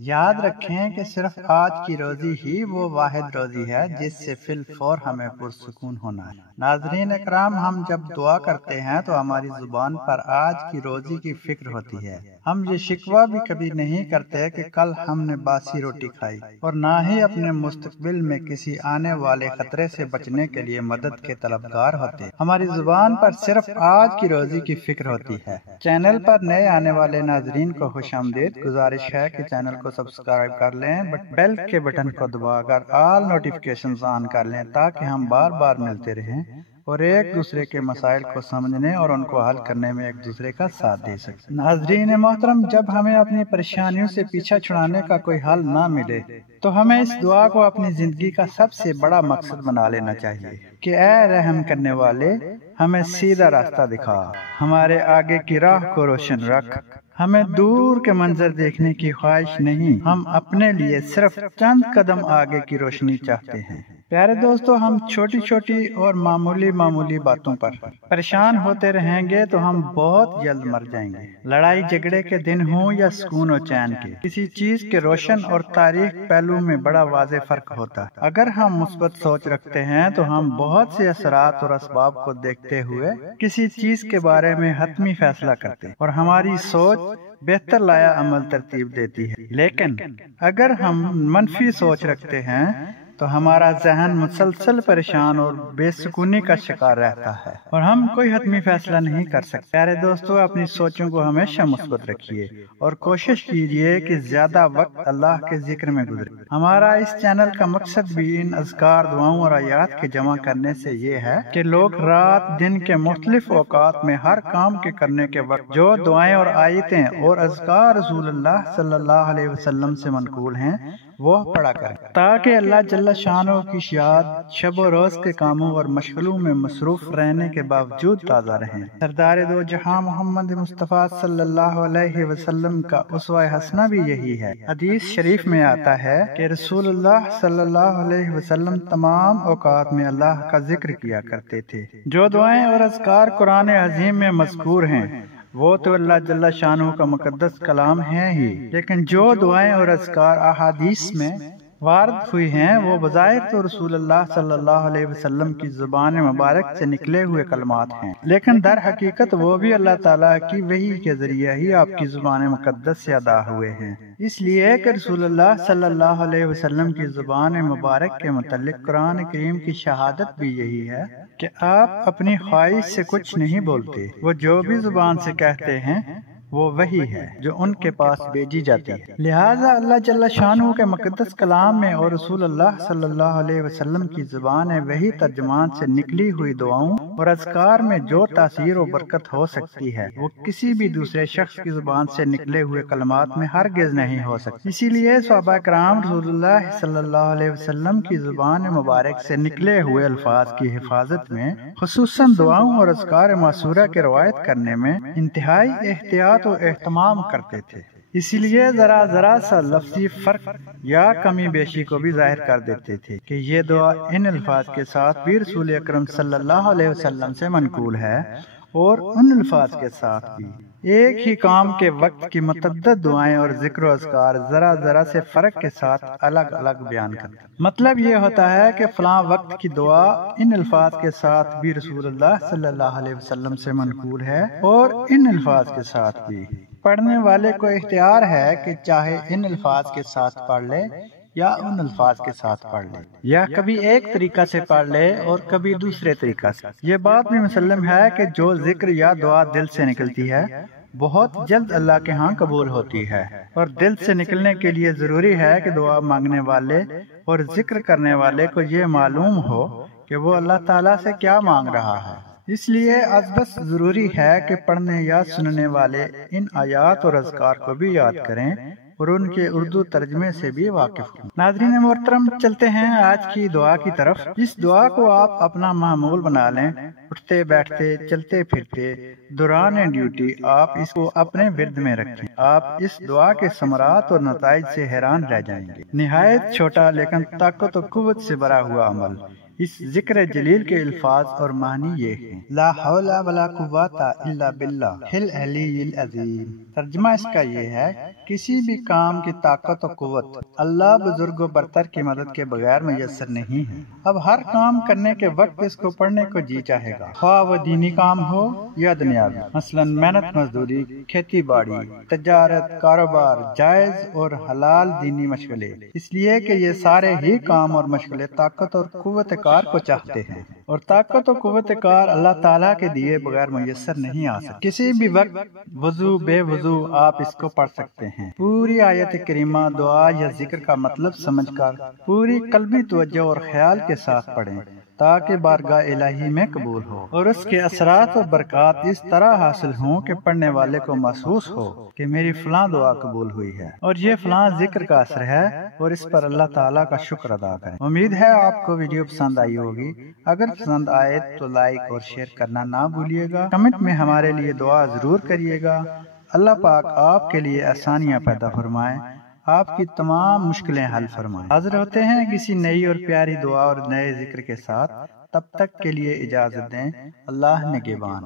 یاد رکھیں کہ صرف آج کی روزی ہی وہ واحد روزی ہے جس سے فی الفور ہمیں پرسکون ہونا ہے۔ ناظرین اکرام، ہم جب دعا کرتے ہیں تو ہماری زبان پر آج کی روزی کی فکر ہوتی ہے۔ ہم یہ شکوہ بھی کبھی نہیں کرتے کہ کل ہم نے باسی روٹی کھائی، اور نہ ہی اپنے مستقبل میں کسی آنے والے خطرے سے بچنے کے لیے مدد کے طلبگار ہوتے۔ ہماری زبان پر صرف آج کی روزی کی فکر ہوتی ہے۔ چینل پر نئے آنے والے ناظرین کو خوش آمدید۔ گزارش ہے کہ چینل کو سبسکرائب کر لیں، بیل کے بٹن کو دبا کر آل نوٹیفیکیشنز آن کر لیں تاکہ ہم بار بار ملتے رہیں اور ایک دوسرے کے مسائل کو سمجھنے اور ان کو حل کرنے میں ایک دوسرے کا ساتھ دے سکیں۔ ناظرین محترم، جب ہمیں اپنی پریشانیوں سے پیچھا چھڑانے کا کوئی حل نہ ملے تو ہمیں اس دعا کو اپنی زندگی کا سب سے بڑا مقصد بنا لینا چاہیے کہ اے رحم کرنے والے، ہمیں سیدھا راستہ دکھا، ہمارے آگے کی راہ کو روشن رکھ۔ ہمیں دور کے منظر دیکھنے کی خواہش نہیں، ہم اپنے لیے صرف چند قدم آگے کی روشنی چاہتے ہیں۔ پیارے دوستو، ہم چھوٹی چھوٹی اور معمولی باتوں پر پریشان ہوتے رہیں گے تو ہم بہت جلد مر جائیں گے۔ لڑائی جھگڑے کے دن ہوں یا سکون و چین کے، کسی چیز کے روشن اور تاریک پہلو میں بڑا واضح فرق ہوتا ہے۔ اگر ہم مثبت سوچ رکھتے ہیں تو ہم بہت سے اثرات اور اسباب کو دیکھتے ہوئے کسی چیز کے بارے میں حتمی فیصلہ کرتے ہیں اور ہماری سوچ بہتر لایا عمل ترتیب دیتی ہے۔ لیکن اگر ہم منفی سوچ رکھتے ہیں تو ہمارا ذہن مسلسل پریشان اور بے سکونی کا شکار رہتا ہے اور ہم کوئی حتمی فیصلہ نہیں کر سکتے۔ پیارے دوستو، اپنی سوچوں کو ہمیشہ مثبت رکھیے اور کوشش کیجیے کہ زیادہ وقت اللہ کے ذکر میں گزرے۔ ہمارا اس چینل کا مقصد بھی ان اذکار، دعاؤں اور آیات کے جمع کرنے سے یہ ہے کہ لوگ رات دن کے مختلف اوقات میں ہر کام کے کرنے کے وقت جو دعائیں اور آیتیں اور اذکار رسول اللہ صلی اللہ علیہ وسلم سے منقول ہیں وہ پڑھا کریں، تاکہ اللہ جل شانہ کی یاد شب و روز کے کاموں اور مشغلوں میں مصروف رہنے کے باوجود تازہ رہیں۔ سردار دو جہاں محمد مصطفیٰ صلی اللہ علیہ وسلم کا اسوہ حسنہ بھی یہی ہے۔ حدیث شریف میں آتا ہے کہ رسول اللہ صلی اللہ علیہ وسلم تمام اوقات میں اللہ کا ذکر کیا کرتے تھے۔ جو دعائیں اور اذکار قرآن عظیم میں مذکور ہیں وہ تو اللہ جل شانہ کا مقدس کلام ہے ہی، لیکن جو دعائیں اور اذکار احادیث میں وارد ہوئی ہیں وہ بظاہر تو رسول اللہ صلی اللہ علیہ وسلم کی زبان مبارک سے نکلے ہوئے کلمات ہیں، لیکن در حقیقت وہ بھی اللہ تعالیٰ کی وحی کے ذریعے ہی آپ کی زبان مقدس سے ادا ہوئے ہیں۔ اس لیے کہ رسول اللہ صلی اللہ علیہ وسلم کی زبان مبارک کے متعلق قرآن کریم کی شہادت بھی یہی ہے کہ آپ اپنی خواہش سے کچھ نہیں بولتے، وہ جو بھی زبان سے کہتے ہیں وہ وہی ہے جو ان کے پاس بھیجی جاتی ہے۔ لہٰذا اللہ جل شانہ کے مقدس کلام میں اور رسول اللہ صلی اللہ علیہ وسلم کی زبان وحی ترجمان سے نکلی ہوئی دعاؤں اور اذکار میں جو تاثیر و برکت ہو سکتی ہے وہ کسی بھی دوسرے شخص کی زبان سے نکلے ہوئے کلمات میں ہرگز نہیں ہو سکتی۔ اسی لیے صحابہ کرام رسول اللہ صلی اللہ علیہ وسلم کی زبان مبارک سے نکلے ہوئے الفاظ کی حفاظت میں، خصوصاً دعاؤں اور اذکار معصورہ کے روایت کرنے میں انتہائی احتیاط و اہتمام کرتے تھے۔ اسی لیے ذرا سا لفظی فرق یا کمی بیشی کو بھی ظاہر کر دیتے تھے کہ یہ دعا ان الفاظ کے ساتھ بھی رسول اکرم صلی اللہ علیہ وسلم سے منقول ہے اور ان الفاظ کے ساتھ بھی ایک ہی کام کے وقت کی متعدد دعائیں اور ذکر و اذکار ذرا سے فرق کے ساتھ الگ الگ بیان کرتے۔ مطلب یہ ہوتا ہے کہ فلاں وقت کی دعا ان الفاظ کے ساتھ بھی رسول اللہ صلی اللہ علیہ وسلم سے منقول ہے اور ان الفاظ کے ساتھ بھی۔ پڑھنے والے کو اختیار ہے کہ چاہے ان الفاظ کے ساتھ پڑھ لے یا ان الفاظ کے ساتھ پڑھ لے، یا کبھی ایک طریقہ سے پڑھ لے اور کبھی دوسرے طریقہ سے۔ یہ بات بھی مسلم ہے کہ جو ذکر یا دعا دل سے نکلتی ہے بہت جلد اللہ کے ہاں قبول ہوتی ہے، اور دل سے نکلنے کے لیے ضروری ہے کہ دعا مانگنے والے اور ذکر کرنے والے کو یہ معلوم ہو کہ وہ اللہ تعالیٰ سے کیا مانگ رہا ہے۔ اس لیے بس ضروری ہے کہ پڑھنے یا سننے والے ان آیات اور اذکار کو بھی یاد کریں اور ان کے اردو ترجمے سے بھی واقف ہوں۔ ناظرین محترم، چلتے ہیں آج کی دعا کی طرف۔ اس دعا کو آپ اپنا معمول بنا لیں، اٹھتے بیٹھتے چلتے پھرتے دوران ڈیوٹی آپ اس کو اپنے ورد میں رکھیں۔ آپ اس دعا کے ثمرات اور نتائج سے حیران رہ جائیں گے۔ نہایت چھوٹا لیکن طاقت و قوت سے بھرا ہوا عمل، اس ذکر جلیل کے الفاظ اور معنی یہ ہیں: لا حول ولا قوت الا باللہ العلی العظیم۔ ترجمہ اس کا یہ ہے: کسی بھی کام کی طاقت و قوت اللہ بزرگ و برتر کی مدد کے بغیر میسر نہیں ہے۔ اب ہر کام کرنے کے وقت اس کو پڑھنے کو جی چاہے گا، خواہ وہ دینی کام ہو یا دنیاوی، مثلا محنت مزدوری، کھیتی باڑی، تجارت، کاروبار، جائز اور حلال دینی مشغلے، اس لیے کہ یہ سارے ہی کام اور مشغلے طاقت اور قوت کار کو چاہتے ہیں، اور طاقت و قوت کار اللہ تعالیٰ کے دیے بغیر میسر نہیں آ سکتے۔ کسی بھی وقت وضو بے وضو آپ اس کو پڑھ سکتے ہیں۔ پوری آیت کریمہ دعا یا ذکر کا مطلب سمجھ کر پوری قلبی توجہ اور خیال کے ساتھ پڑھیں تاکہ بارگاہ الہی میں قبول ہو، اور اس کے اثرات و برکات اس طرح حاصل ہوں کہ پڑھنے والے کو محسوس ہو کہ میری فلاں دعا قبول ہوئی ہے اور یہ فلاں ذکر کا اثر ہے، اور اس پر اللہ تعالیٰ کا شکر ادا کریں۔ امید ہے آپ کو ویڈیو پسند آئی ہوگی۔ اگر پسند آئے تو لائک اور شیئر کرنا نہ بھولیے گا۔ کمنٹ میں ہمارے لیے دعا ضرور کریے گا۔ اللہ پاک آپ کے لیے آسانیاں پیدا فرمائے، آپ کی تمام مشکلیں حل فرمائیں۔ حاضر ہوتے ہیں کسی نئی اور پیاری دعا اور نئے ذکر کے ساتھ، تب تک کے لیے اجازت دیں۔ اللہ نگہبان۔